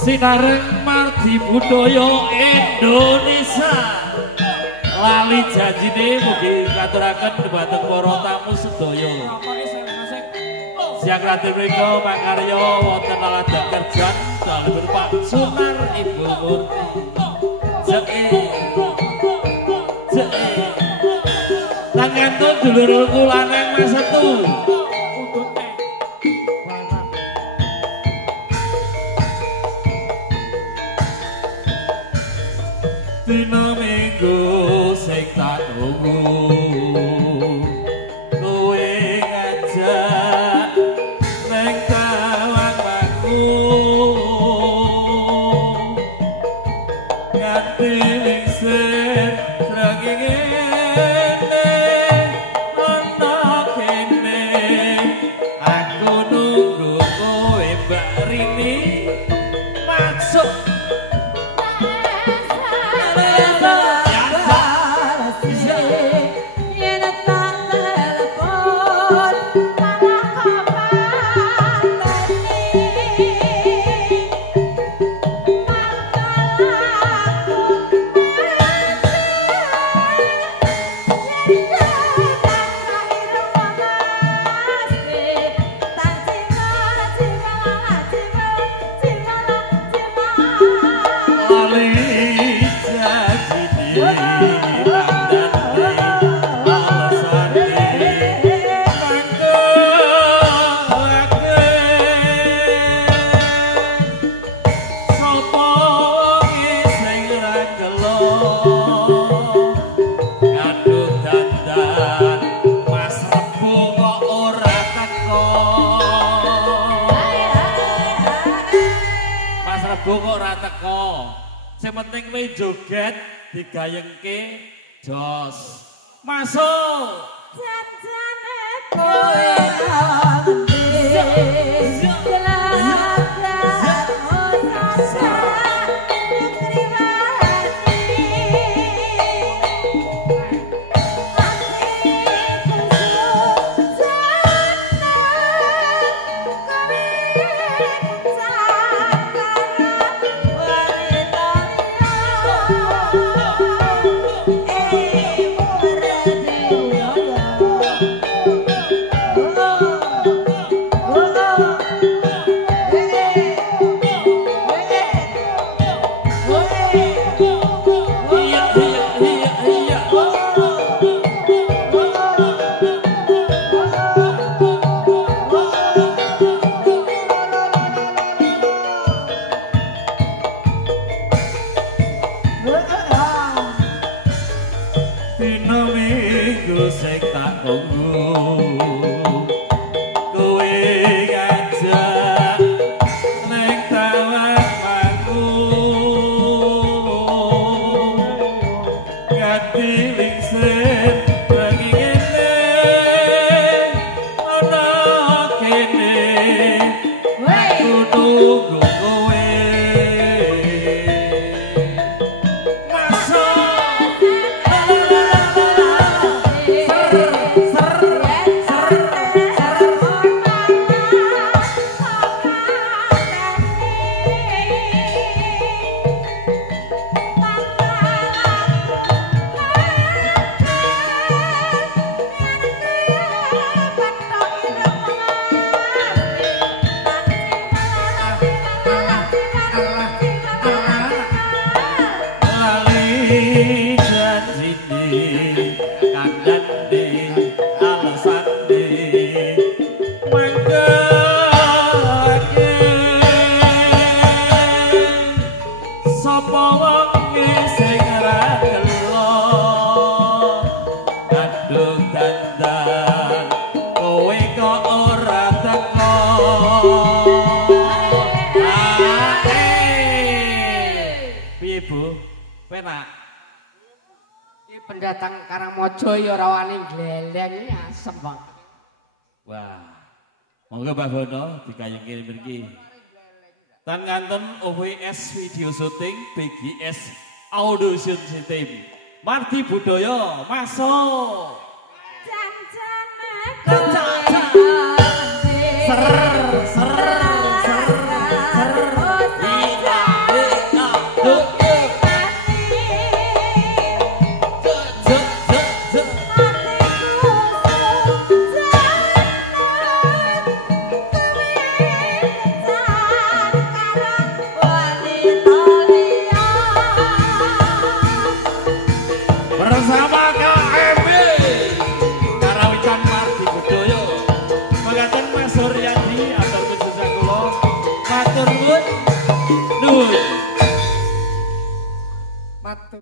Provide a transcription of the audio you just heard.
Sinareng mardi budaya Indonesia lali janjine mugi katuraken dhumateng para tamu sedaya. Siang ratu mriko makarya wonten laladan kerjan dalem Pak Sunar Ibu Murti. Tanganku dulurku lanang Mas Setu. Dina minggu sing tak tunggu kowe ngajak ning tawakanku nganti lingsir rengenge ana kene aku nunggu kowe Mbak Rini masuk. Sing penting kowe joget digayengke jos. Masuk. Janjane kowe pendatang Karangmojo ya ora wani gleleng asem banget. Wah. Monggo Mbak Bono dikayengke mriki. Tan nganten OWS video syuting BGS Audition System Marti Budaya masuk.